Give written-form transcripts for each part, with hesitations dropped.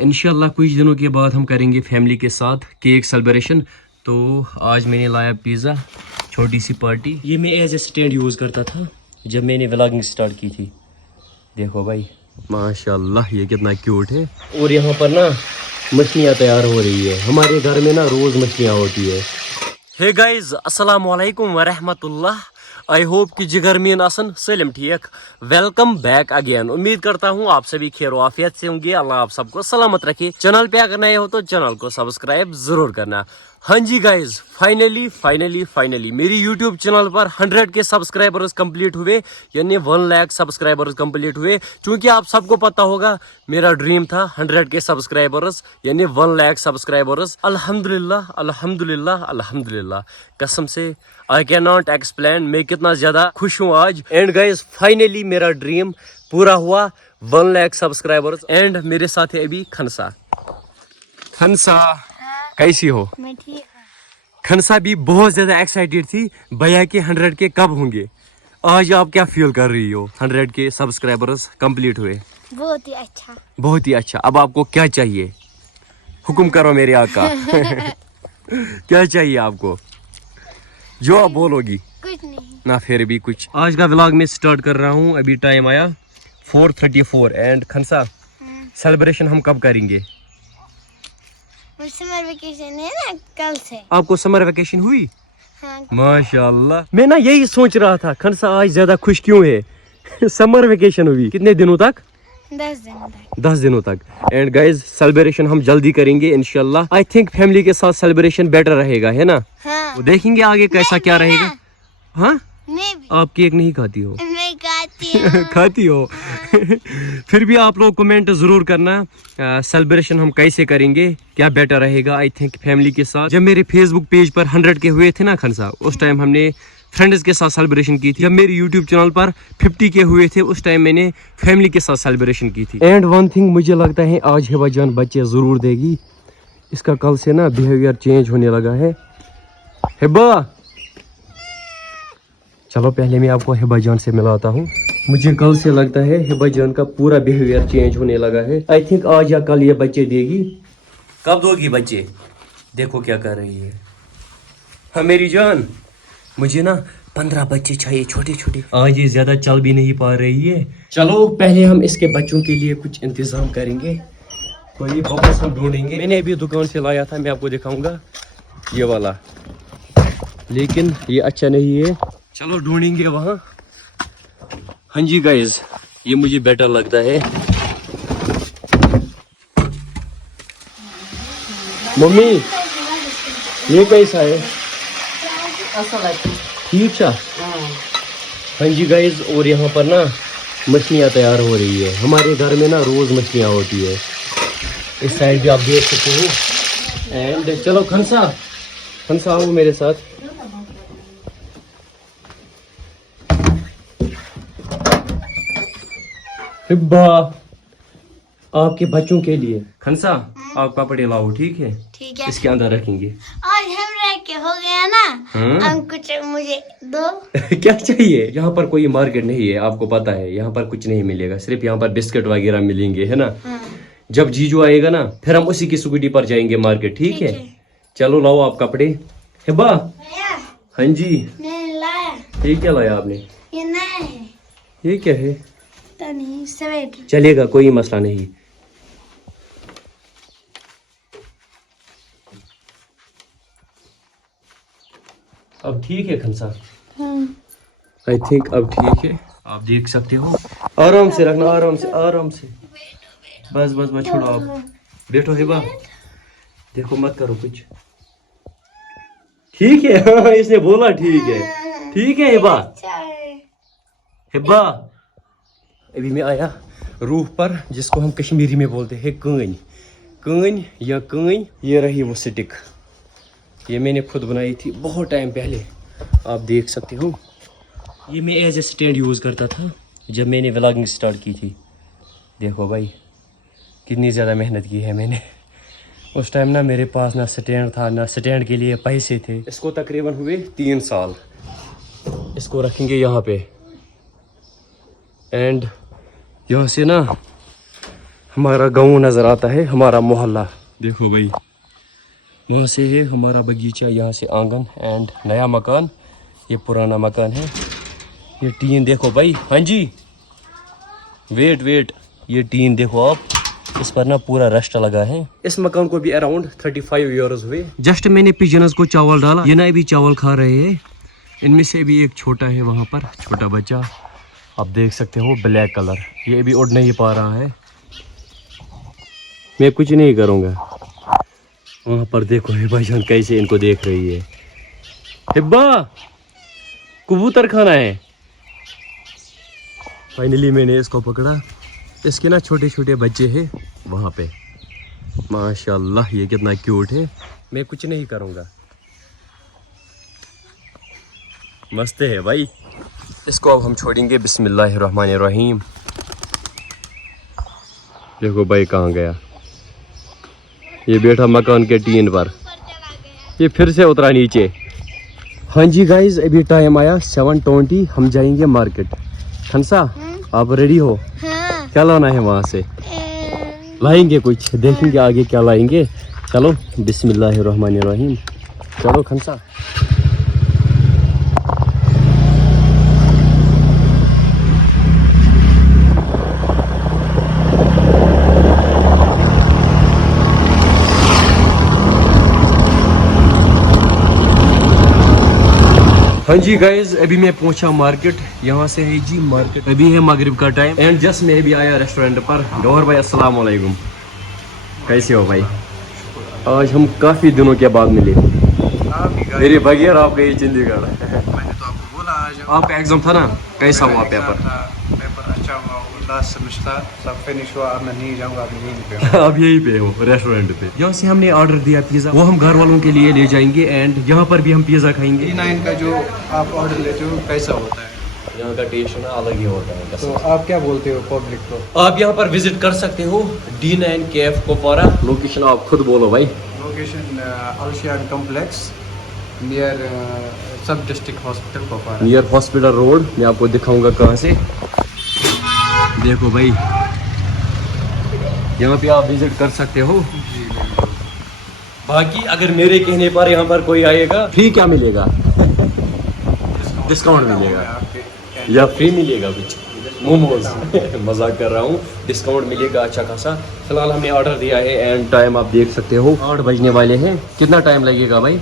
इंशाल्लाह कुछ दिनों के बाद हम करेंगे फैमिली के साथ केक सेलिब्रेशन। तो आज मैंने लाया पिज़्ज़ा, छोटी सी पार्टी। ये मैं एज ए स्टैंड यूज़ करता था जब मैंने व्लॉगिंग स्टार्ट की थी। देखो भाई माशाल्लाह ये कितना क्यूट है। और यहाँ पर ना मछलियाँ तैयार हो रही है। हमारे घर में ना रोज़ मछलियाँ होती है। हे गाइज अस्सलाम वालेकुम वरहमतुल्लाह। आई होप कि जिगर मीन आसन सलिम ठीक। Welcome back again. उम्मीद करता हूँ आप सभी खैर आफियत से होंगे। अल्लाह आप सबको सलामत रखे। चैनल पे अगर नए हो तो चैनल को सब्सक्राइब जरूर करना। हाँ जी गाइज फाइनली मेरी यूट्यूब चैनल पर 100 के सब्सक्राइबर्स कंप्लीट हुए, यानी 1 लाख सब्सक्राइबर्स कंप्लीट हुए। क्योंकि आप सबको पता होगा मेरा ड्रीम था 100 के सब्सक्राइबर्स यानी 1 लाख सब्सक्राइबर्स। अल्हम्दुलिल्लाह अल्हम्दुलिल्लाह अल्हम्दुलिल्लाह, कसम से आई कैन नॉट एक्सप्लेन मैं कितना ज्यादा खुश हूँ आज। एंड गाइज फाइनली मेरा ड्रीम पूरा हुआ, 1 लाख सब्सक्राइबर्स। एंड मेरे साथ है अभी खनसा। खनसा कैसी हो? मैं ठीक हूँ। खनसा भी बहुत ज्यादा एक्साइटेड थी भैया के 100 के कब होंगे। आज आप क्या फील कर रही हो? 100 के सब्सक्राइबर्स कंप्लीट हुए। बहुत ही अच्छा। बहुत ही अच्छा। अब आपको क्या चाहिए? हुक्म करो मेरे आका। क्या चाहिए आपको? जो आप बोलोगी। कुछ नहीं। ना फिर भी कुछ। आज का व्लॉग मैं स्टार्ट कर रहा हूँ। अभी टाइम आया 4:34। एंड खनसा सेलिब्रेशन हम कब करेंगे? समर वेकेशन है ना कल से। आपको समर वेकेशन हुई? हाँ। माशाल्लाह। मैं ना यही सोच रहा था खनसा आज ज्यादा खुश क्यों है। समर वेकेशन हुई कितने दिनों तक? 10 दिनों तक। 10 दिनों तक। एंड गाइज सेलिब्रेशन हम जल्दी करेंगे इंशाल्लाह। आई थिंक फैमिली के साथ सेलिब्रेशन बेटर रहेगा, है ना? हाँ। वो देखेंगे आगे कैसा क्या रहेगा। हाँ मैं भी। आप केक नहीं खाती हो? मैं खाती हूँ। खाती हो। फिर भी आप लोग कमेंट जरूर करना सेलिब्रेशन हम कैसे करेंगे, क्या बेटर रहेगा। आई थिंक फैमिली के साथ। जब मेरे फेसबुक पेज पर 100 के हुए थे ना खनसा, उस टाइम हमने फ्रेंड्स के साथ सेलिब्रेशन की थी। जब मेरे यूट्यूब चैनल पर 50 के हुए थे उस टाइम मैंने फैमिली के साथ सेलिब्रेशन की थी। एंड वन थिंग मुझे लगता है आज हिबा जान बच्चे जरूर देगी। इसका कल से ना बिहेवियर चेंज होने लगा है। हिबा चलो पहले मैं आपको हिबा जान से मिलाता हूँ। मुझे कल से लगता है हिबा जान का पूरा बिहेवियर चेंज होने लगा है। आई थिंक आज या कल ये बच्चे देगी। कब दोगी बच्चे? देखो क्या कर रही है। हाँ मेरी जान, मुझे ना 15 बच्चे चाहिए छोटे छोटे। आज ये ज्यादा चल भी नहीं पा रही है। चलो पहले हम इसके बच्चों के लिए कुछ इंतजाम करेंगे। कोई बॉक्स हम ढूंढेंगे। मैंने अभी दुकान से लाया था, मैं आपको दिखाऊंगा ये वाला, लेकिन ये अच्छा नहीं है। चलो ढूंढेंगे वहाँ। हाँ जी गाइज ये मुझे बेटर लगता है। मम्मी ये कैसा है? ठीक है। हाँ जी गाइज और यहाँ पर ना मछलियाँ तैयार हो रही है। हमारे घर में ना रोज मछलियाँ होती है। इस साइड भी आप देख सकते हो। एंड चलो खनसा आओ मेरे साथ। हिब्बा आपके बच्चों के लिए खनसा आप कपड़े लाओ, ठीक है? ठीक है। इसके अंदर रखेंगे। आज हम रह के हो गया ना। हम कुछ मुझे दो। क्या चाहिए? यहाँ पर कोई मार्केट नहीं है, आपको पता है। यहाँ पर कुछ नहीं मिलेगा, सिर्फ यहाँ पर बिस्किट वगैरह मिलेंगे, है ना? जब जीजू आएगा ना फिर हम उसी की स्कूटी पर जाएंगे मार्केट, ठीक है? चलो लाओ आप कपड़े। हिब्बा हाँ जी मैंने लाया। ये क्या लाया आपने? ये नया है। ये क्या है? तो नहीं स्वेटर। चलेगा कोई मसला नहीं। अब ठीक है खनसा? आई थिंक अब ठीक है। आप देख सकते हो। आराम से रखना, आराम से आराम से। बस बस बस छोड़ो, आप बैठो हिबा। देखो मत करो कुछ। ठीक है। हाँ इसने बोला ठीक है। ठीक है हिबा। हिबा अभी मैं आया रूह पर, जिसको हम कश्मीरी में बोलते हैं कन कन या कन। ये रही वो स्टिक, ये मैंने खुद बनाई थी बहुत टाइम पहले, आप देख सकते हो। ये मैं एज ए स्टैंड यूज़ करता था जब मैंने व्लॉगिंग स्टार्ट की थी। देखो भाई कितनी ज़्यादा मेहनत की है मैंने। उस टाइम ना मेरे पास ना स्टैंड था ना स्टैंड के लिए पैसे थे। इसको तकरीबन हुए 3 साल। इसको रखेंगे यहाँ पे। एंड यहाँ से ना ہمارا گاؤں نظر آتا ہے, ہمارا محلہ دیکھو بھائی, وہاں سے ہے ہمارا باغیچہ, یہاں سے آنگن اینڈ نیا مکان, یہ پرانا مکان ہے. یہ ٹین دیکھو بھائی, ہاں جی ویٹ, یہ ٹین دیکھو آپ, اس پر نا پورا رسٹ لگا ہے. اس مکان کو بھی اراؤنڈ 35 ایئرز ہوئے. جسٹ میں نے پیجنز کو چاول ڈالا, یہ نا ابھی چاول کھا رہے ہیں. ان میں سے بھی ایک چھوٹا ہے وہاں پر, چھوٹا بچہ آپ دیکھ سکتے ہو, بلیک کلر, یہ ابھی اڑ نہیں پا رہا ہے. میں کچھ نہیں کروں گا. وہاں پر دیکھو ہبا جان کیسے ان کو دیکھ رہی ہے. ہبا کبوتر کھانا ہے. فائنلی میں نے اس کو پکڑا. اس کے نا چھوٹے چھوٹے بچے ہیں وہاں پہ, ماشاء اللہ یہ کتنا کیوٹ ہے. میں کچھ نہیں کروں گا, مست ہے بھائی. اس کو اب ہم چھوڑیں گے. بسم اللہ الرحمن الرحیم. دیکھو بھائی کہاں گیا, یہ بیٹھا مکان کے ٹین پر, یہ پھر سے اترا نیچے. ہاں جی گائز, ابھی ٹائم آیا 7:20, ہم جائیں گے مارکیٹ. خنسا آپ ریڈی ہو؟ ہاں. کیا لانا ہے وہاں سے؟ لائیں گے کچھ, دیکھیں گے آگے کیا لائیں گے. چلو بسم اللہ الرحمن الرحیم. چلو خنسا. ہاں جی گائز, ابھی میں پہنچا مارکیٹ. یہاں سے ہے جی مارکیٹ. ابھی ہے مغرب کا ٹائم اینڈ جسٹ میں ابھی آیا ریسٹورینٹ پر. گور بھائی السلام علیکم, کیسے ہو بھائی؟ آج ہم کافی دنوں کے بعد ملے. میرے بغیر آپ گئے چندی گڑھ. میں نے تو آپ کو بولا آج آپ کا ایگزام تھا نا, کیسا ہوا پیپر؟ پیپر اچھا ہوا, لاسٹ سیمسٹر سب فنش ہوا. اب میں نہیں جاؤں گا, اب یہیں پہ آپ یہیں پہ ہو ریسٹورینٹ پہ. یہاں سے ہم نے آرڈر دیا پیزا, وہ ہم گھر والوں کے لیے لے جائیں گے اینڈ یہاں پر بھی ہم پیزا کھائیں گے. D9 کا جو آپ آرڈر لیتے ہو کیسا ہوتا ہے؟ یہاں کا ٹیسٹ نا الگ ہی ہوتا ہے. تو آپ کیا بولتے ہو پبلک کو؟ آپ یہاں پر وزٹ کر سکتے ہو, D9 کیف کپوارہ. لوکیشن آپ خود بولو بھائی. لوکیشن الشیان complex near sub district hospital Kupwara. Near hospital road. میں آپ کو دکھاؤں گا کہاں سے. دیکھو بھائی, یہاں پہ آپ وزٹ کر سکتے ہو. باقی اگر میرے کہنے پر یہاں پر کوئی آئے گا, فری کیا ملے گا؟ ڈسکاؤنٹ ملے گا یا فری ملے گا کچھ موموز. مذاق کر رہا ہوں, ڈسکاؤنٹ ملے گا اچھا خاصا. فی الحال ہم نے آرڈر دیا ہے اینڈ ٹائم آپ دیکھ سکتے ہو 8 بجنے والے ہیں. کتنا ٹائم لگے گا بھائی؟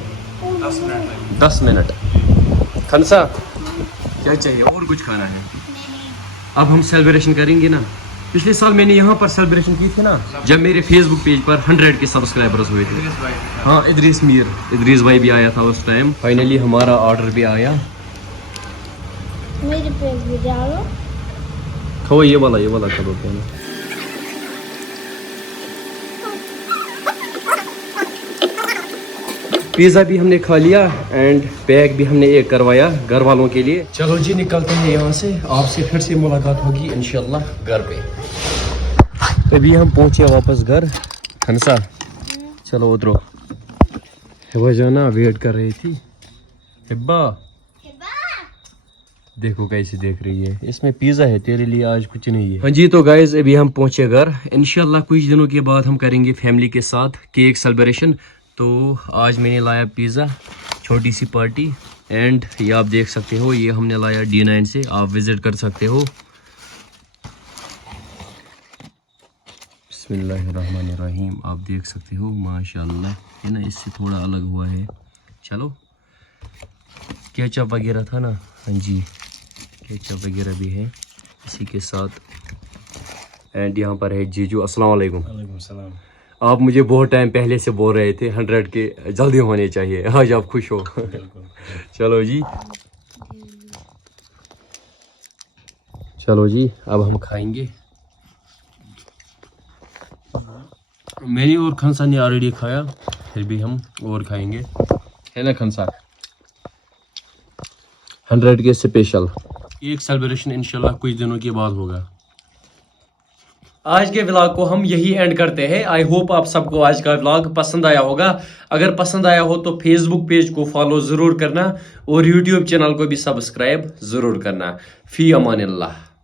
10 منٹ. خنسا کیا چاہیے, اور کچھ کھانا ہے؟ اب ہم سیلیبریشن کریں گے نا. پچھلے سال میں نے یہاں پر سیلیبریشن کی تھی نا, جب میرے فیس بک پیج پر 100 کے سبسکرائبرز ہوئے تھے. ہاں ادریس بھائی بھی آیا تھا اس ٹائم. فائنلی ہمارا آرڈر بھی آیا. میرے پیج بھی ڈالو. کھو یہ والا کھو پہلے. پیزا بھی ہم نے کھا لیا اینڈ پیک بھی ہم نے ایک کروایا گھر والوں کے لیے. چلو جی نکلتے ہیں یہاں سے, آپ سے پھر سے ملاقات ہوگی انشاءاللہ گھر پہ. ابھی ہم پہنچے واپس گھر. خنسا چلو اترو. ہبا جانا ویٹ کر رہی تھی. ہبا دیکھو کیسی دیکھ رہی ہے. اس میں پیزا ہے تیرے لیے, آج کچھ نہیں ہے. ہاں جی تو گائز ابھی ہم پہنچے گھر. انشاءاللہ کچھ دنوں کے بعد ہم کریں گے فیملی کے ساتھ کیک سیلیبریشن. تو آج میں نے لایا پیزا, چھوٹی سی پارٹی. اینڈ یہ آپ دیکھ سکتے ہو, یہ ہم نے لایا D9 سے, آپ وزٹ کر سکتے ہو. بسم اللہ الرحمن الرحیم. آپ دیکھ سکتے ہو ماشاءاللہ, ہے نا اس سے تھوڑا الگ ہوا ہے. چلو کیچپ وغیرہ تھا نا, ہاں جی کیچپ وغیرہ بھی ہے اسی کے ساتھ. اینڈ یہاں پر ہے جیجو. السلام علیکم. وعلیکم السلام. آپ مجھے بہت ٹائم پہلے سے بول رہے تھے 100 کے جلدی ہونے چاہیے, آج آپ خوش ہو. چلو جی اب ہم کھائیں گے. میں نے اور خنسا نے آلریڈی کھایا, پھر بھی ہم اور کھائیں گے, ہے نا خنسا. 100 کے اسپیشل ایک سیلیبریشن انشاءاللہ کچھ دنوں کے بعد ہوگا. آج کے ولاگ کو ہم یہی اینڈ کرتے ہیں. آئی ہوپ آپ سب کو آج کا ولاگ پسند آیا ہوگا. اگر پسند آیا ہو تو فیس بک پیج کو فالو ضرور کرنا اور یوٹیوب چینل کو بھی سبسکرائب ضرور کرنا. فی امان اللہ.